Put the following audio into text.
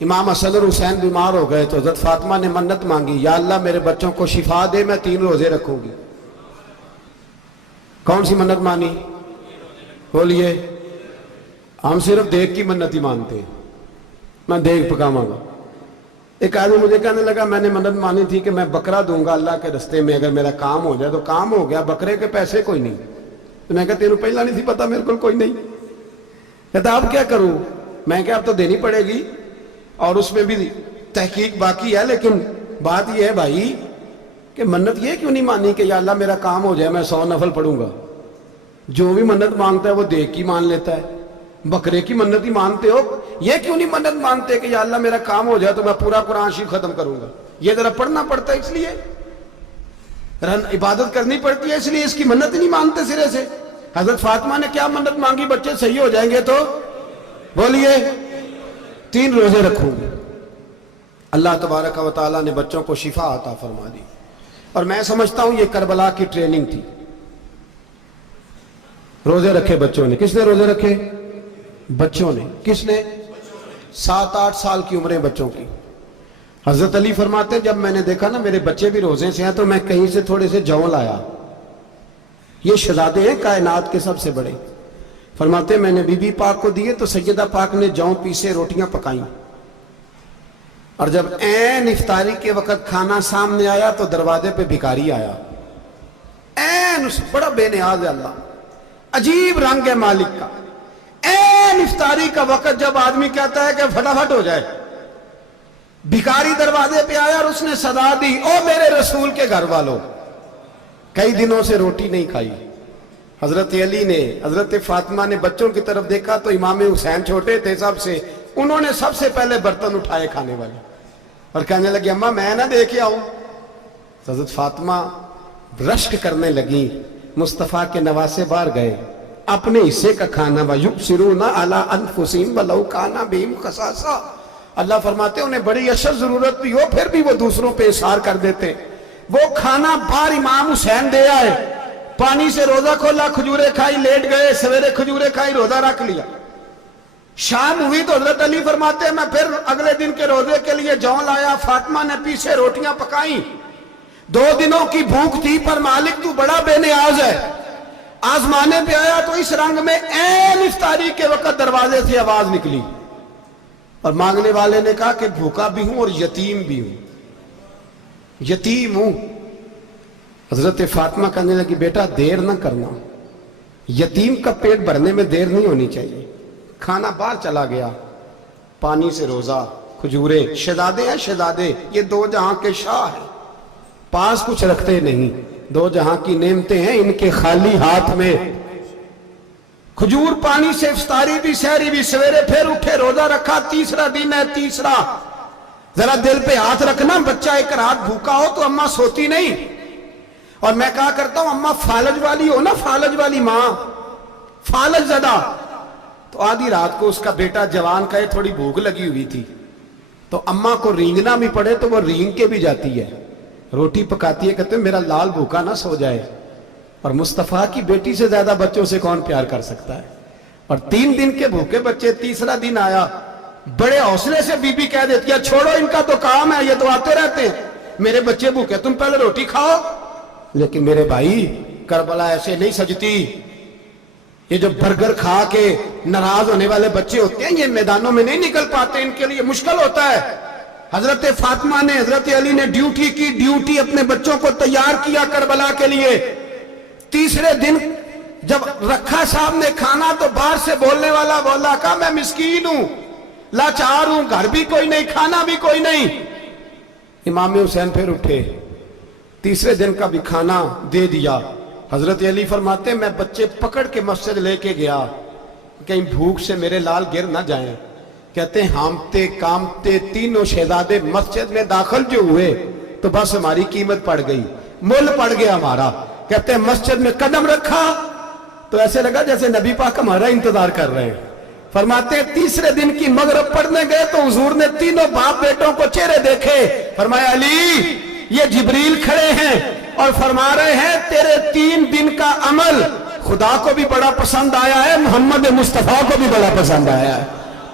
امام حسن اور حسین بیمار ہو گئے تو حضرت فاطمہ نے منت مانگی، یا اللہ میرے بچوں کو شفا دے، میں 3 روزے رکھوں گی۔ کون سی منت مانی؟ بولیے۔ ہم صرف دیکھ کی منت ہی مانتے ہیں، میں دیکھ پکاواں گا۔ ایک آدمی مجھے کہنے لگا میں نے منت مانی تھی کہ میں بکرا دوں گا اللہ کے رستے میں، اگر میرا کام ہو جائے تو کام ہو گیا، بکرے کے پیسے کوئی نہیں۔ تو میں کہا تیرے پہلا نہیں تھی پتا، میرے کو کوئی نہیں۔ کہتا اب کیا کروں؟ میں کہا اب تو دینی پڑے گی، اور اس میں بھی تحقیق باقی ہے، لیکن بات یہ ہے بھائی کہ منت یہ کیوں نہیں مانی کہ یا اللہ میرا کام ہو جائے میں 100 نفل پڑھوں گا؟ جو بھی منت مانگتا ہے وہ دیکھ کی مان لیتا ہے۔ بکرے کی منت ہی مانتے ہو، یہ کیوں نہیں منت مانتے کہ یا اللہ میرا کام ہو جائے تو میں پورا قرآن شریف ختم کروں گا؟ یہ ذرا پڑھنا پڑتا ہے، اس لیے عبادت کرنی پڑتی ہے، اس لیے اس کی منت ہی نہیں مانتے سرے سے۔ حضرت فاطمہ نے کیا منت مانگی؟ بچے صحیح ہو جائیں گے تو بولیے 3 روزے رکھوں گے۔ اللہ تبارک و تعالیٰ نے بچوں کو شفا عطا فرما دی، اور میں سمجھتا ہوں یہ کربلا کی ٹریننگ تھی۔ روزے رکھے بچوں نے۔ کس نے روزے رکھے؟ بچوں نے۔ کس نے؟ 7-8 سال کی عمریں بچوں کی۔ حضرت علی فرماتے جب میں نے دیکھا نا میرے بچے بھی روزے سے ہیں تو میں کہیں سے تھوڑے سے جوں لایا۔ یہ شہزادے ہیں کائنات کے سب سے بڑے۔ فرماتے میں نے بی بی پاک کو دیے تو سیدہ پاک نے جوں پیسے روٹیاں پکائیں، اور جب عین افطاری کے وقت کھانا سامنے آیا تو دروازے پہ بھکاری آیا۔ عین بڑا بے نیاز ہے اللہ، عجیب رنگ ہے مالک کا۔ عین افطاری کا وقت جب آدمی کہتا ہے کہ فٹافٹ ہو جائے، بھکاری دروازے پہ آیا اور اس نے صدا دی، او میرے رسول کے گھر والوں، کئی دنوں سے روٹی نہیں کھائی۔ حضرت علی نے، حضرت فاطمہ نے بچوں کی طرف دیکھا تو امام حسین چھوٹے تھے سب سے، انہوں نے سب سے پہلے برتن اٹھائے کھانے والے، اور کہنے لگے اماں میں نہ دیکھ آؤں۔ حضرت فاطمہ رشک کرنے لگی، مصطفیٰ کے نواسے باہر گئے، اپنے حصے کا کھانا وَيُبْصِرُونَ عَلَىٰ أَنفُسِهِمْ وَلَوْ كَانَ بِهِمْ خَصَاصَةٌ۔ اللہ فرماتے انہیں بڑی اشد ضرورت بھی ہو پھر بھی وہ دوسروں پہ اثار کر دیتے۔ وہ کھانا باہر امام حسین دے آئے، پانی سے روزہ کھولا، کھجورے کھائی، لیٹ گئے، سویرے کھجورے کھائی، روزہ رکھ لیا۔ شام ہوئی تو حضرت علی فرماتے میں پھر اگلے دن کے روزے کے لیے جوں لایا، فاطمہ نے پیچھے روٹیاں پکائیں۔ 2 دنوں کی بھوک تھی، پر مالک تو بڑا بے نیاز ہے، آزمانے پہ آیا تو اس رنگ میں عین افطاری کے وقت دروازے سے آواز نکلی، اور مانگنے والے نے کہا کہ بھوکا بھی ہوں اور یتیم بھی ہوں، یتیم ہوں۔ حضرت فاطمہ کہنے لگی بیٹا دیر نہ کرنا، یتیم کا پیٹ بھرنے میں دیر نہیں ہونی چاہیے۔ کھانا باہر چلا گیا، پانی سے روزہ، کھجورے، شہزادے ہیں شہزادے، یہ 2 جہاں کے شاہ ہیں، پاس کچھ رکھتے نہیں، 2 جہاں کی نعمتیں ہیں ان کے خالی ہاتھ میں۔ کھجور پانی سے افطاری بھی سحری بھی، سویرے پھر اٹھے روزہ رکھا، تیسرا دن ہے، تیسرا۔ ذرا دل پہ ہاتھ رکھنا، بچہ ایک رات بھوکا ہو تو اماں سوتی نہیں، اور میں کہا کرتا ہوں اماں فالج والی ہو نا، فالج والی ماں، فالج زدہ، تو آدھی رات کو اس کا بیٹا جوان کہے تھوڑی بھوک لگی ہوئی تھی، تو اماں کو رینگنا بھی پڑے تو وہ رینگ کے بھی جاتی ہے، روٹی پکاتی ہے، کہتے ہیں میرا لال بھوکا نہ سو جائے۔ اور مصطفیٰ کی بیٹی سے زیادہ بچوں سے کون پیار کر سکتا ہے؟ اور 3 دن کے بھوکے بچے، تیسرا دن آیا، بڑے حوصلے سے بی بی کہہ دیتی ہے چھوڑو ان کا تو کام ہے، یہ تو آتے رہتے ہیں، میرے بچے بھوکے تم پہلے روٹی کھاؤ۔ لیکن میرے بھائی کربلا ایسے نہیں سجتی۔ یہ جو برگر کھا کے ناراض ہونے والے بچے ہوتے ہیں یہ میدانوں میں نہیں نکل پاتے، ان کے لیے مشکل ہوتا ہے۔ حضرت فاطمہ نے، حضرت علی نے ڈیوٹی کی، ڈیوٹی اپنے بچوں کو تیار کیا کربلا کے لیے۔ تیسرے دن جب رکھا صاحب نے کھانا تو باہر سے بولنے والا بولا کہا میں مسکین ہوں، لاچار ہوں، گھر بھی کوئی نہیں، کھانا بھی کوئی نہیں۔ امام حسین پھر اٹھے، تیسرے دن کا بھی کھانا دے دیا۔ حضرت علی فرماتے میں بچے پکڑ کے مسجد لے کے گیا، کہیں بھوک سے میرے لال گر نہ جائیں۔ کہتے ہیں ہامتے کامتے تینوں شہزادے مسجد میں داخل جو ہوئے تو بس ہماری قیمت پڑ گئی، مول پڑ گیا ہمارا۔ کہتے ہیں مسجد میں قدم رکھا تو ایسے لگا جیسے نبی پاک ہمارا انتظار کر رہے ہیں۔ فرماتے ہیں تیسرے دن کی مغرب پڑھنے گئے تو حضور نے تینوں باپ بیٹوں کو چہرے دیکھے، فرمایا علی یہ جبریل کھڑے ہیں اور فرما رہے ہیں تیرے 3 دن کا عمل خدا کو بھی بڑا پسند آیا ہے، محمد مصطفیٰ کو بھی بڑا پسند آیا ہے۔